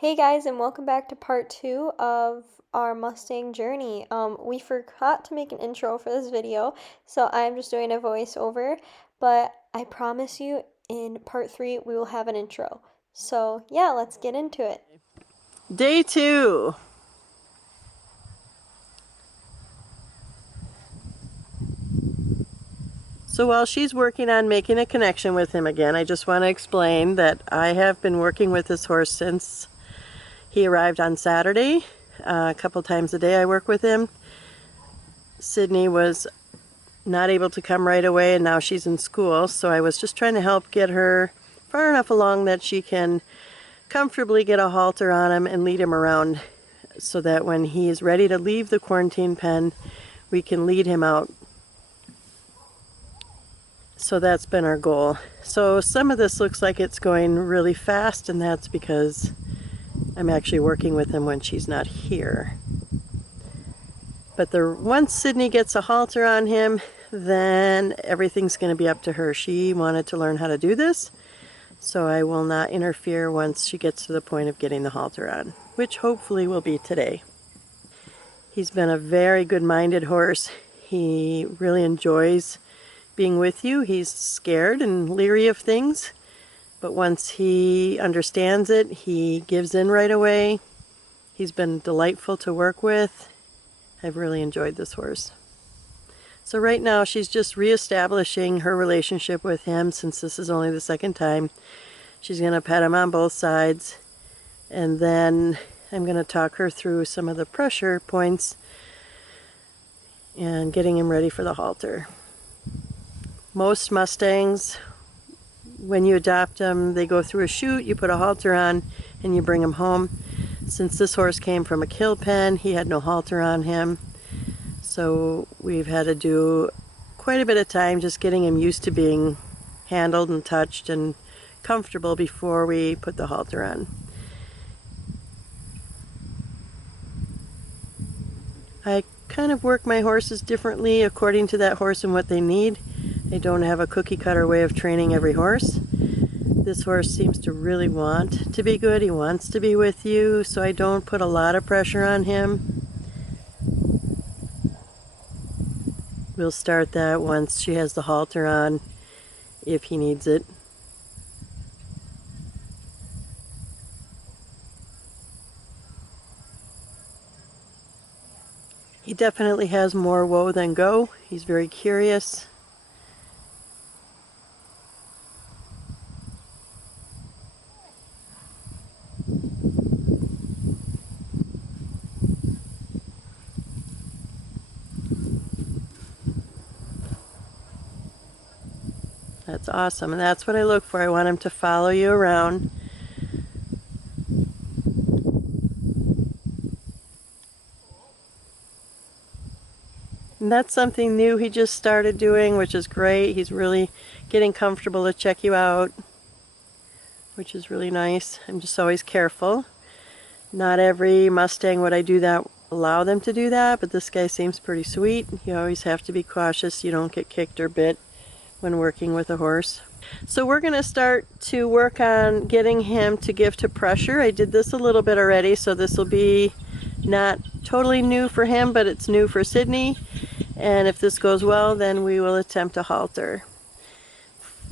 Hey guys, and welcome back to part 2 of our Mustang journey. We forgot to make an intro for this video, so I'm just doing a voiceover, but I promise you in part 3 we will have an intro. So yeah, let's get into it. Day 2. So while she's working on making a connection with him again, I just want to explain that I have been working with this horse since he arrived on Saturday. A couple times a day I work with him. Sydney was not able to come right away, and now she's in school, so I was just trying to help get her far enough along that she can comfortably get a halter on him and lead him around so that when he's ready to leave the quarantine pen, we can lead him out. So that's been our goal. So some of this looks like it's going really fast, and that's because I'm actually working with him when she's not here. But once Sydney gets a halter on him, then everything's going to be up to her. She wanted to learn how to do this, so I will not interfere once she gets to the point of getting the halter on, which hopefully will be today. He's been a very good-minded horse. He really enjoys being with you. He's scared and leery of things, but once he understands it, he gives in right away. He's been delightful to work with. I've really enjoyed this horse. So right now she's just reestablishing her relationship with him, since this is only the second time. She's going to pet him on both sides, and then I'm going to talk her through some of the pressure points and getting him ready for the halter. Most Mustangs, when you adopt them, they go through a chute, you put a halter on, and you bring them home. Since this horse came from a kill pen, he had no halter on him. So we've had to do quite a bit of time just getting him used to being handled and touched and comfortable before we put the halter on. I kind of work my horses differently according to that horse and what they need. I don't have a cookie cutter way of training every horse. This horse seems to really want to be good. He wants to be with you, so I don't put a lot of pressure on him. We'll start that once she has the halter on, if he needs it. He definitely has more whoa than go. He's very curious. That's awesome, and that's what I look for. I want him to follow you around. And that's something new he just started doing, which is great. He's really getting comfortable to check you out, which is really nice. I'm just always careful. Not every Mustang would I do that, allow them to do that, but this guy seems pretty sweet. You always have to be cautious you don't get kicked or bit when working with a horse. So we're going to start to work on getting him to give to pressure. I did this a little bit already, so this will be not totally new for him, but it's new for Sydney. And if this goes well, then we will attempt a halter.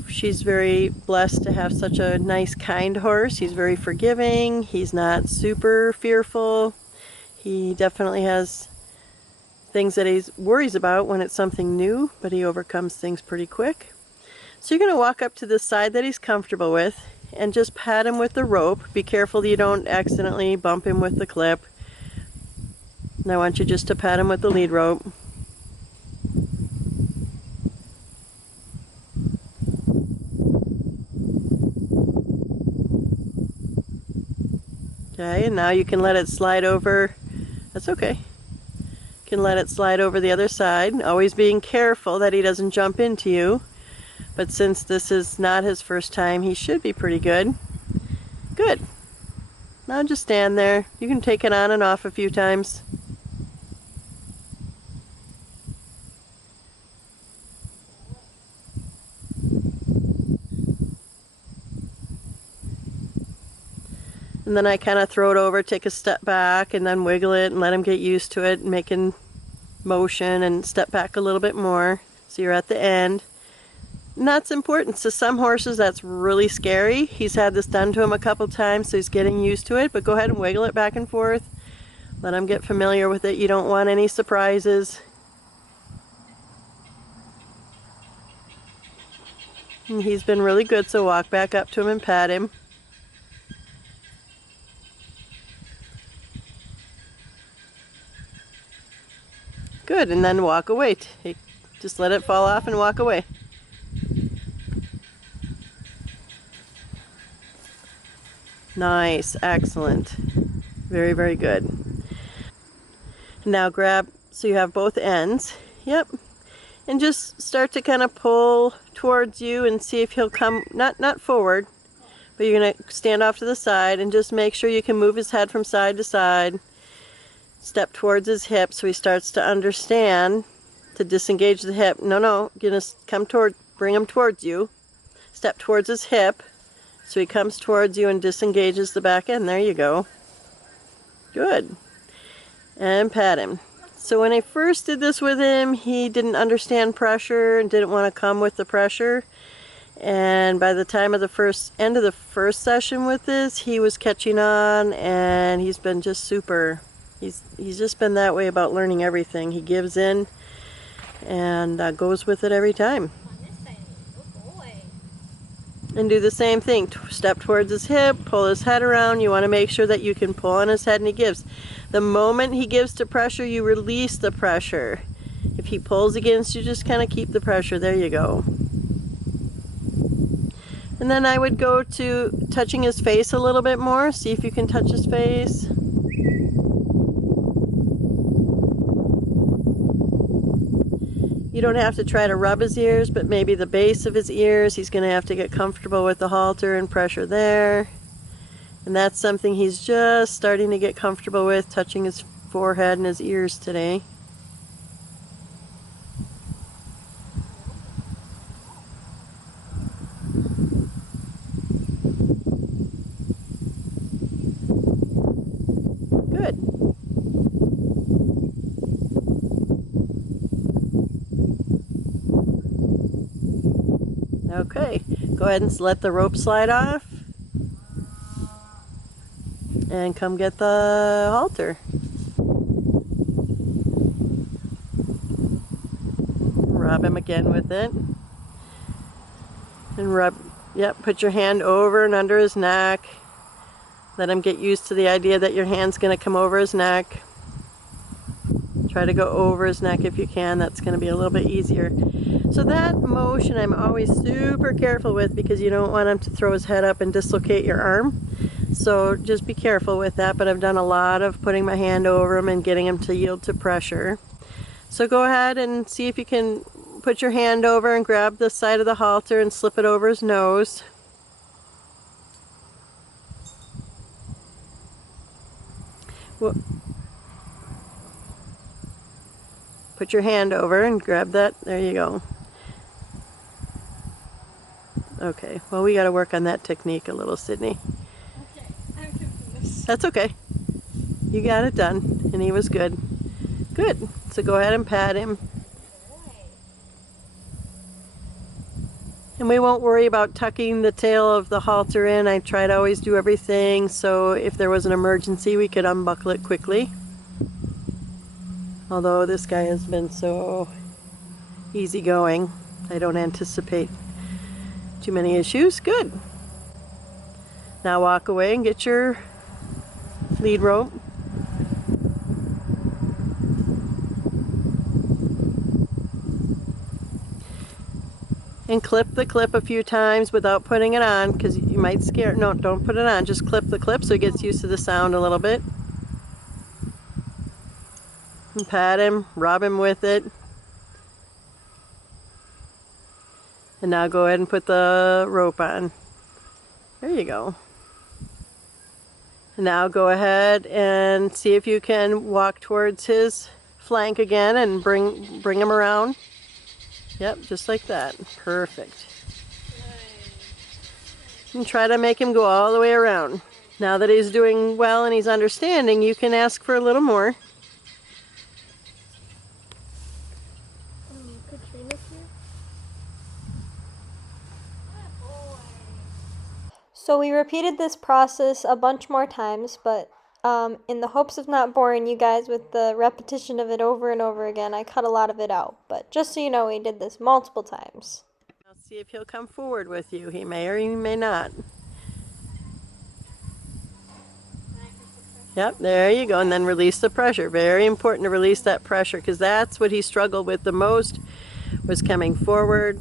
She's very blessed to have such a nice, kind horse. He's very forgiving. He's not super fearful. He definitely has things that he worries about when it's something new, but he overcomes things pretty quick. So you're going to walk up to the side that he's comfortable with and just pat him with the rope. Be careful that you don't accidentally bump him with the clip. And I want you just to pat him with the lead rope. Okay, and now you can let it slide over. That's okay. You can let it slide over the other side, always being careful that he doesn't jump into you. But since this is not his first time, he should be pretty good. Good. Now just stand there. You can take it on and off a few times. And then I kind of throw it over, take a step back, and then wiggle it and let him get used to it, making motion and step back a little bit more. So you're at the end. And that's important. So some horses, that's really scary. He's had this done to him a couple times, so he's getting used to it. But go ahead and wiggle it back and forth. Let him get familiar with it. You don't want any surprises. And he's been really good, so walk back up to him and pat him. Good, and then walk away. Just let it fall off and walk away. Nice, excellent. Very, very good. Now grab, so you have both ends. Yep. And just start to kind of pull towards you and see if he'll come, not forward, but you're going to stand off to the side and just make sure you can move his head from side to side. Step towards his hip so he starts to understand to disengage the hip. No, you're going to come toward, bring him towards you. Step towards his hip so he comes towards you and disengages the back end. There you go. Good. And pat him. So when I first did this with him, he didn't understand pressure and didn't want to come with the pressure. And by the time of the end of the first session with this, he was catching on, and he's been just super. He's just been that way about learning everything. He gives in and goes with it every time. And do the same thing. Step towards his hip, pull his head around. You want to make sure that you can pull on his head and he gives. The moment he gives to pressure, you release the pressure. If he pulls against you, just kind of keep the pressure. There you go. And then I would go to touching his face a little bit more. See if you can touch his face. You don't have to try to rub his ears, but maybe the base of his ears. He's going to have to get comfortable with the halter and pressure there. And that's something he's just starting to get comfortable with, touching his forehead and his ears today. Good. Okay, go ahead and let the rope slide off. And come get the halter. Rub him again with it. And rub, yep, put your hand over and under his neck. Let him get used to the idea that your hand's going to come over his neck. Try to go over his neck if you can. That's going to be a little bit easier. So that motion I'm always super careful with because you don't want him to throw his head up and dislocate your arm. So just be careful with that, but I've done a lot of putting my hand over him and getting him to yield to pressure. So go ahead and see if you can put your hand over and grab the side of the halter and slip it over his nose. Put your hand over and grab that. There you go. Okay, well we got to work on that technique a little, Sydney. Okay, I'm confused. That's okay. You got it done, and he was good. Good. So go ahead and pat him. And we won't worry about tucking the tail of the halter in. I try to always do everything so if there was an emergency we could unbuckle it quickly. Although this guy has been so easygoing, I don't anticipate too many issues. Good. Now walk away and get your lead rope. And clip the clip a few times without putting it on because you might scare. No, don't put it on. Just clip the clip so he gets used to the sound a little bit. And pat him, rub him with it. And now go ahead and put the rope on. There you go. And now go ahead and see if you can walk towards his flank again and bring him around. Yep, just like that. Perfect. And try to make him go all the way around. Now that he's doing well and he's understanding, you can ask for a little more. Katrina's here. So we repeated this process a bunch more times, but in the hopes of not boring you guys with the repetition of it over and over again, I cut a lot of it out. But just so you know, we did this multiple times. I'll see if he'll come forward with you. He may or he may not. Yep, there you go. And then release the pressure. Very important to release that pressure, because that's what he struggled with the most, was coming forward.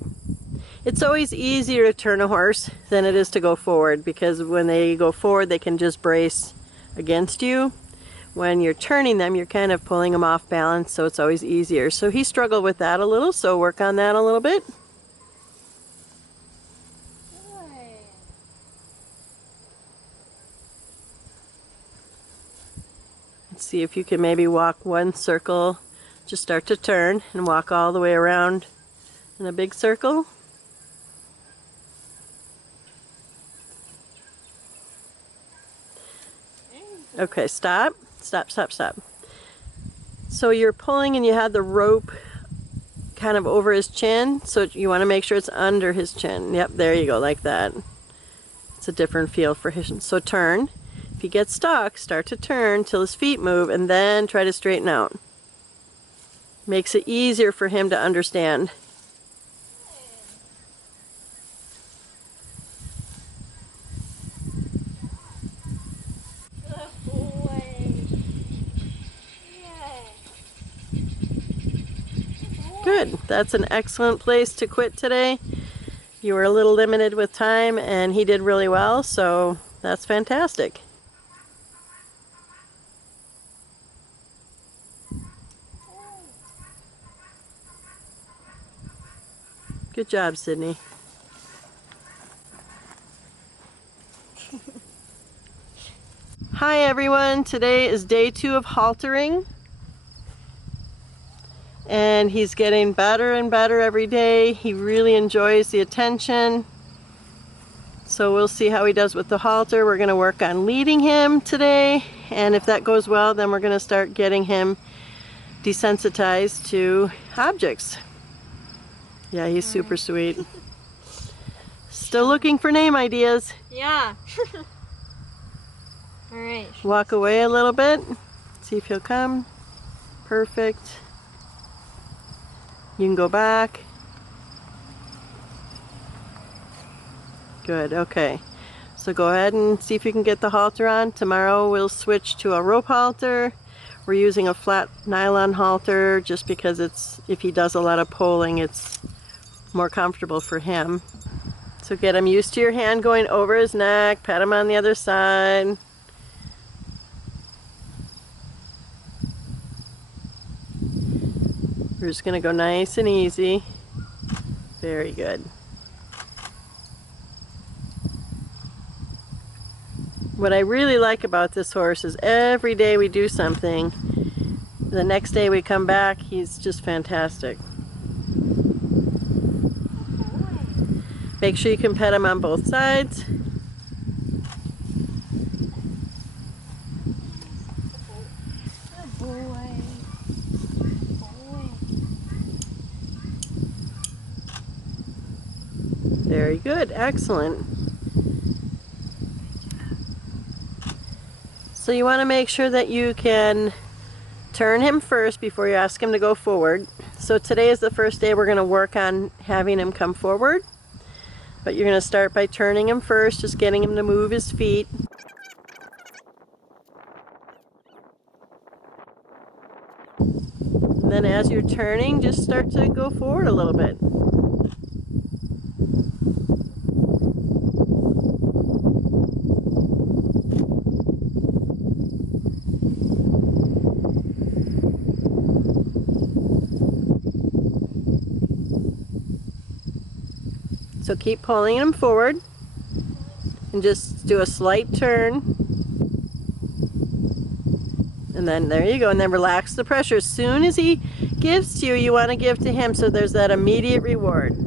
It's always easier to turn a horse than it is to go forward, because when they go forward, they can just brace against you. When you're turning them, you're kind of pulling them off balance, so it's always easier. So he struggled with that a little, so work on that a little bit. Let's see if you can maybe walk one circle, just start to turn and walk all the way around in a big circle. Okay, stop, stop, stop, stop. So you're pulling and you have the rope kind of over his chin, so you want to make sure it's under his chin. Yep, there you go, like that. It's a different feel for him. So turn. If he gets stuck, start to turn till his feet move and then try to straighten out. Makes it easier for him to understand. Good. That's an excellent place to quit today. You were a little limited with time and he did really well, so that's fantastic. Good job, Sydney. Hi everyone, today is day 2 of haltering. And he's getting better and better every day. He really enjoys the attention. So we'll see how he does with the halter. We're going to work on leading him today. And if that goes well, then we're going to start getting him desensitized to objects. Yeah, he's super sweet. Still looking for name ideas. Yeah. All right. Walk away a little bit. See if he'll come. Perfect. You can go back. Good, okay. So go ahead and see if you can get the halter on. Tomorrow we'll switch to a rope halter. We're using a flat nylon halter just because it's, if he does a lot of pulling, it's more comfortable for him. So get him used to your hand going over his neck, pat him on the other side. We're just going to go nice and easy. Very good. What I really like about this horse is every day we do something. The next day we come back, he's just fantastic. Make sure you can pet him on both sides. Very good, excellent. So you want to make sure that you can turn him first before you ask him to go forward. So today is the first day we're going to work on having him come forward. But you're going to start by turning him first, just getting him to move his feet. And then as you're turning, just start to go forward a little bit. So keep pulling him forward and just do a slight turn. And then there you go, and then relax the pressure. As soon as he gives to you, you want to give to him, so there's that immediate reward.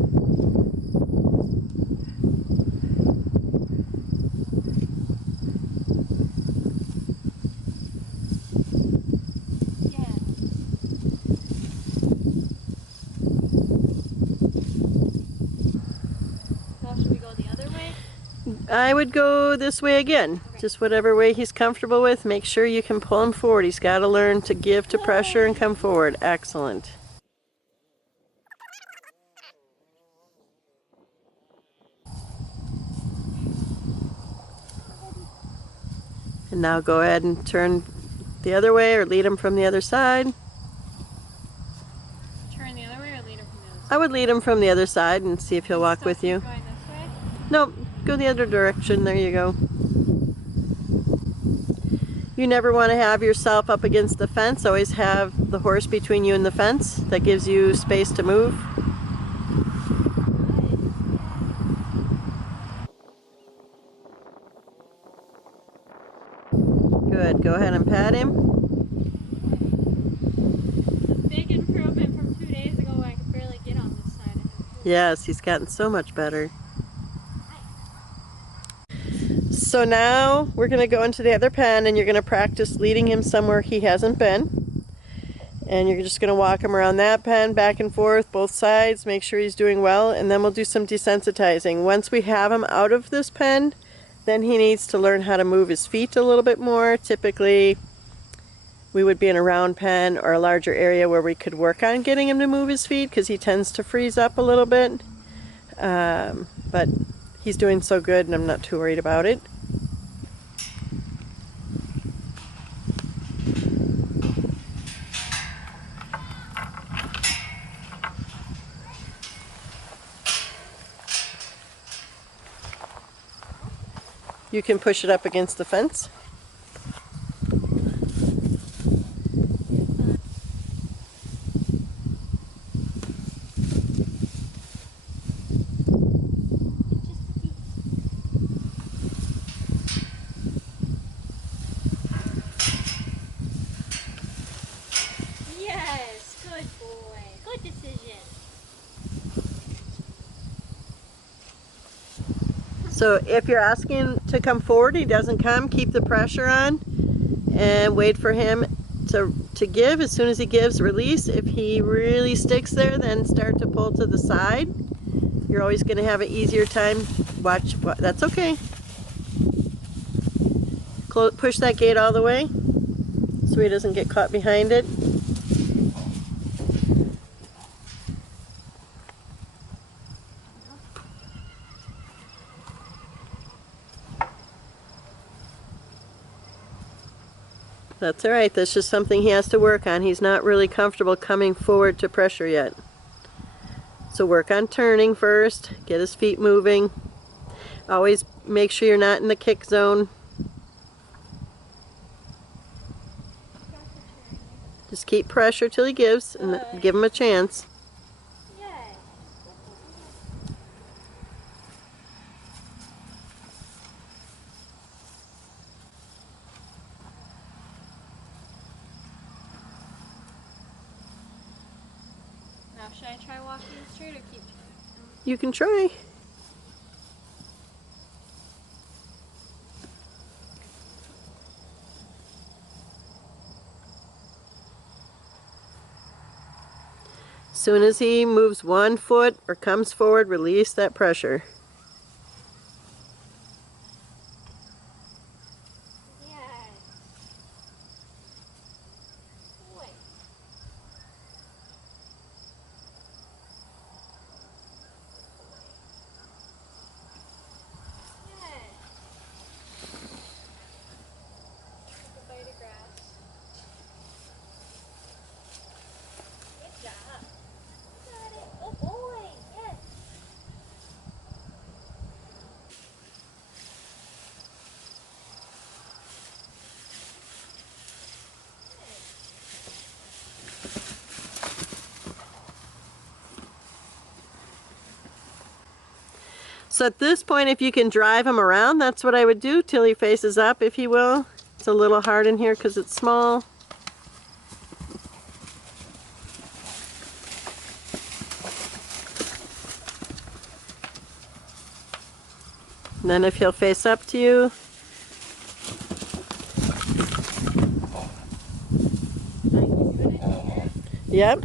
I would go this way again. Okay. Just whatever way he's comfortable with. Make sure you can pull him forward. He's got to learn to give to pressure and come forward. Excellent. And now go ahead and turn the other way or lead him from the other side. Turn the other way or lead him from the other side? I would lead him from the other side and see if he'll walk with you. Going this way? Nope, go the other direction. There you go. You never want to have yourself up against the fence. Always have the horse between you and the fence. That gives you space to move. Good, go ahead and pat him. It's a big improvement from 2 days ago when I could barely get on this side of him. Yes, he's gotten so much better. So now we're going to go into the other pen and you're going to practice leading him somewhere he hasn't been. And you're just going to walk him around that pen, back and forth, both sides, make sure he's doing well, and then we'll do some desensitizing. Once we have him out of this pen, then he needs to learn how to move his feet a little bit more. Typically, we would be in a round pen or a larger area where we could work on getting him to move his feet because he tends to freeze up a little bit. But he's doing so good and I'm not too worried about it. You can push it up against the fence. Yes, good boy. Good decision. So if you're asking to come forward, he doesn't come, keep the pressure on and wait for him to give. As soon as he gives, release. If he really sticks there, then start to pull to the side. You're always going to have an easier time. Watch, that's okay. Push that gate all the way so he doesn't get caught behind it. That's all right. That's just something he has to work on. He's not really comfortable coming forward to pressure yet. So work on turning first. Get his feet moving. Always make sure you're not in the kick zone. Just keep pressure till he gives and give him a chance. Now, should I try walking straight or keep? You can try. As soon as he moves 1 foot or comes forward, release that pressure. So at this point, if you can drive him around, that's what I would do till he faces up, if he will. It's a little hard in here because it's small. And then if he'll face up to you, yep.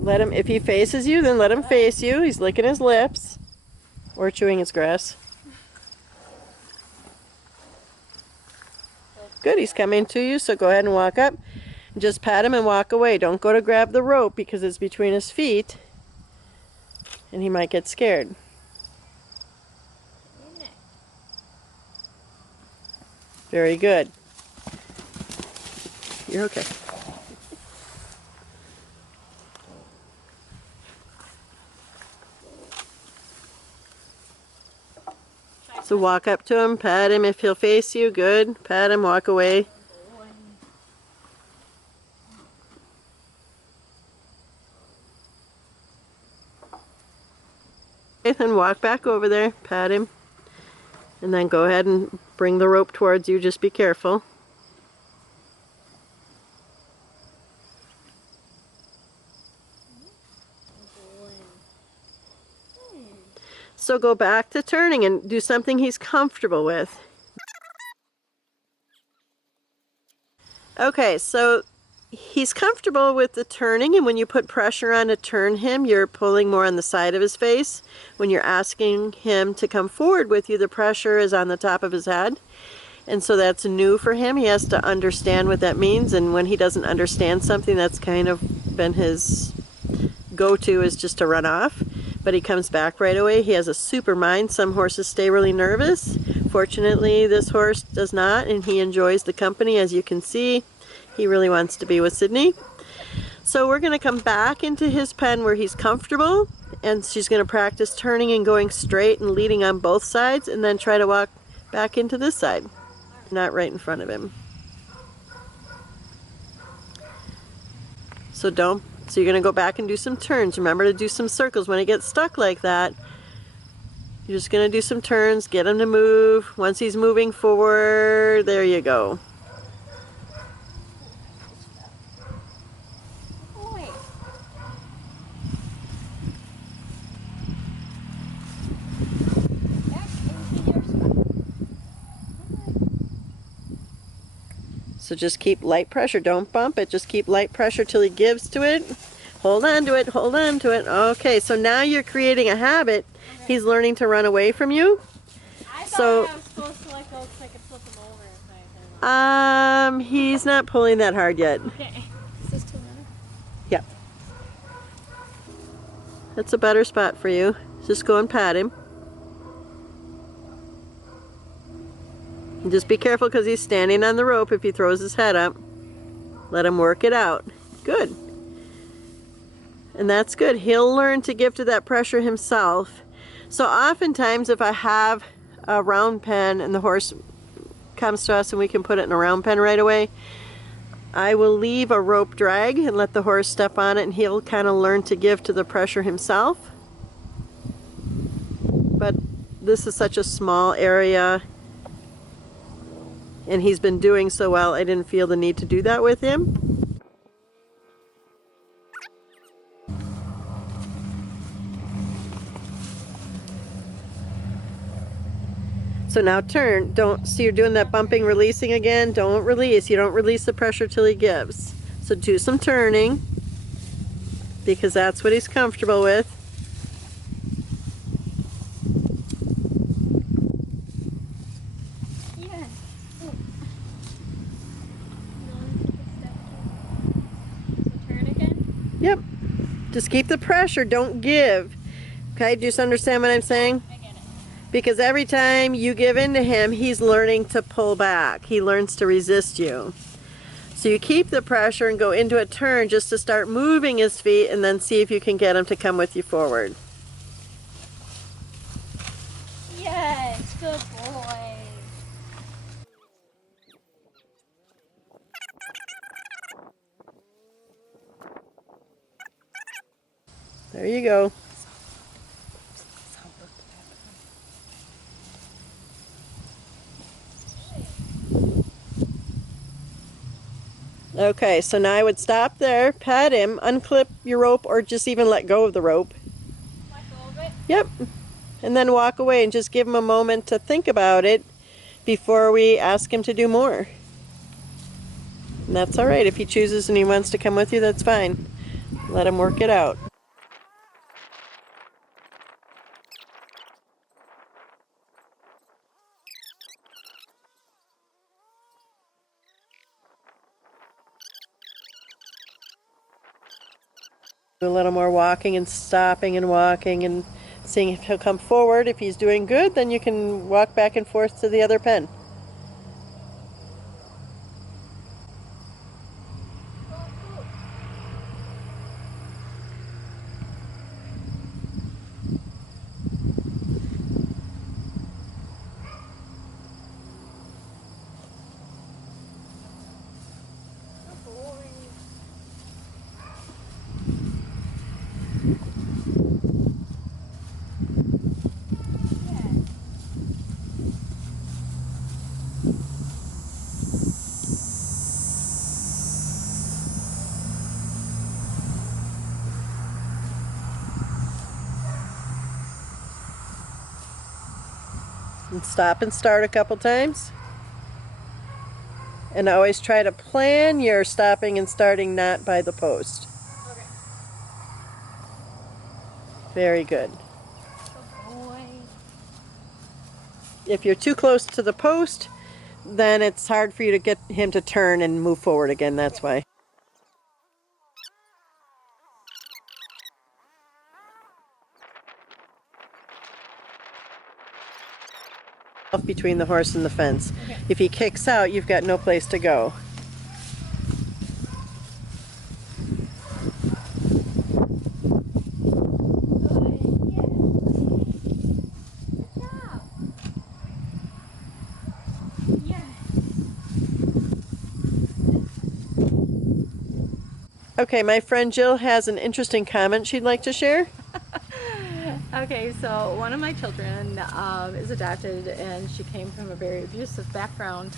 Let him, if he faces you, then let him face you. He's licking his lips. Or chewing his grass. Good, he's coming to you, so go ahead and walk up. Just pat him and walk away. Don't go to grab the rope because it's between his feet and he might get scared. Very good. You're okay. So walk up to him, pat him. If he'll face you, good. Pat him, walk away. Then walk back over there, pat him, and then go ahead and bring the rope towards you. Just be careful. So go back to turning and do something he's comfortable with. Okay, so he's comfortable with the turning, and when you put pressure on to turn him, you're pulling more on the side of his face. When you're asking him to come forward with you, the pressure is on the top of his head. And so that's new for him. He has to understand what that means, and when he doesn't understand something, that's kind of been his go-to, is just to run off. But he comes back right away. He has a super mind. Some horses stay really nervous. Fortunately, this horse does not, and he enjoys the company. As you can see, he really wants to be with Sydney. So we're going to come back into his pen where he's comfortable, and she's going to practice turning and going straight and leading on both sides, and then try to walk back into this side, not right in front of him. So you're going to go back and do some turns. Remember to do some circles. When he gets stuck like that, you're just going to do some turns, get him to move. Once he's moving forward, there you go. So just keep light pressure. Don't bump it. Just keep light pressure till he gives to it. Hold on to it. Hold on to it. Okay, so now you're creating a habit. Okay. He's learning to run away from you. I thought I was supposed to let go so I could flip him over if I he's not pulling that hard yet. Okay. Is this too low? Yeah. That's a better spot for you. Just go and pat him. And just be careful because he's standing on the rope. If he throws his head up, let him work it out. Good. And that's good. He'll learn to give to that pressure himself. So oftentimes if I have a round pen and the horse comes to us and we can put it in a round pen right away, I will leave a rope drag and let the horse step on it, and he'll kind of learn to give to the pressure himself. But this is such a small area, and he's been doing so well, I didn't feel the need to do that with him. So now turn. Don't see you're doing that bumping, releasing again. Don't release. You don't release the pressure till he gives. So do some turning because that's what he's comfortable with. Yep. Just keep the pressure. Don't give. Okay, just understand what I'm saying? I get it. Because every time you give in to him, he's learning to pull back. He learns to resist you. So you keep the pressure and go into a turn just to start moving his feet, and then see if you can get him to come with you forward. Yes, good boy. There you go. Okay, so now I would stop there, pat him, unclip your rope, or just even let go of the rope. Let go of it? Yep. And then walk away and just give him a moment to think about it before we ask him to do more. And that's all right. If he chooses and he wants to come with you, that's fine. Let him work it out. Do a little more walking and stopping and walking and seeing if he'll come forward. If he's doing good, then you can walk back and forth to the other pen. And stop and start a couple times. And always try to plan your stopping and starting not by the post. Okay. Very good. Good boy. If you're too close to the post, then it's hard for you to get him to turn and move forward again. That's why. Between the horse and the fence. Okay. If he kicks out, you've got no place to go. Okay, my friend Jill has an interesting comment she'd like to share. Okay, so one of my children is adopted, and she came from a very abusive background.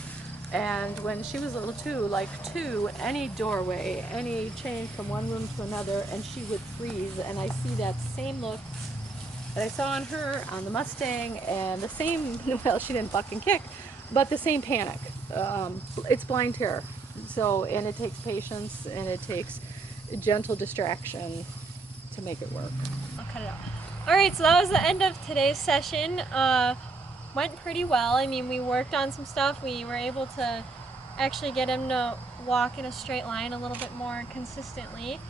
And when she was little too, like two, any doorway, any change from one room to another, and she would freeze. And I see that same look that I saw on her on the Mustang, and the same, well, she didn't buck and kick, but the same panic. It's blind terror. So, and it takes patience, and it takes gentle distraction to make it work. I'll cut it out. Alright, so that was the end of today's session. Went pretty well. I mean, we worked on some stuff. We were able to actually get him to walk in a straight line a little bit more consistently.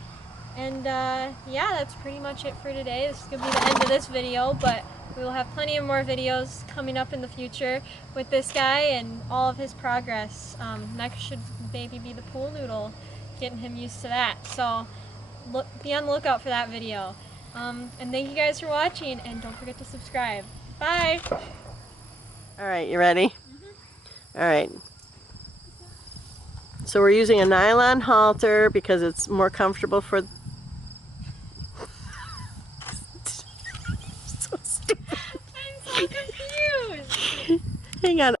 And yeah, that's pretty much it for today. This is going to be the end of this video, but we will have plenty of more videos coming up in the future with this guy and all of his progress. Next should maybe be the pool noodle, getting him used to that. So be on the lookout for that video. And thank you guys for watching, and don't forget to subscribe. Bye! All right, you ready? All right. So we're using a nylon halter because it's more comfortable for